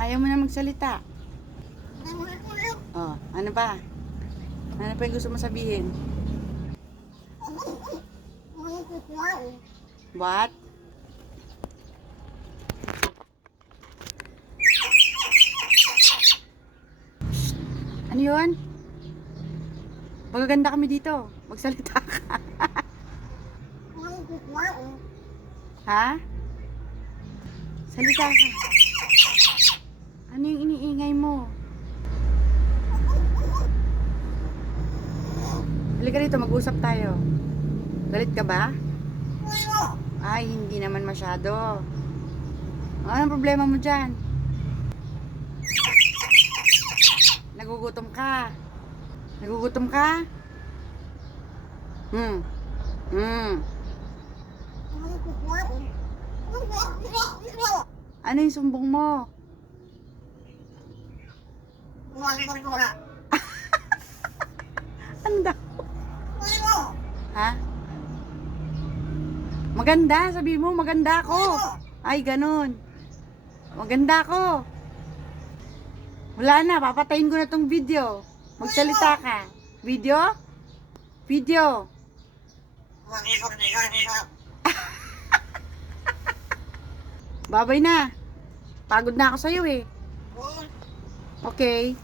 Ayaw mo na magsalita. Oh, ano ba? Ano pa yung gusto mo sabihin? What? Ano yun? Magaganda kami dito. Magsalita ka. Ha? Salita ka. Ano yung iniingay mo? Halika dito, mag-usap tayo. Galit ka ba? Ay, hindi naman masyado. Anong problema mo dyan? Nagugutom ka? Nagugutom ka? Hmm. Hmm. Ano yung sumbong mo? Ano daw? Ha? Maganda, sabi mo, maganda ako. Ay, ganun. Maganda ako. Wala na, papatayin ko na tong video. Magsalita ka. Video? Video. Babay na. Pagod na ako sa'yo eh. Okay.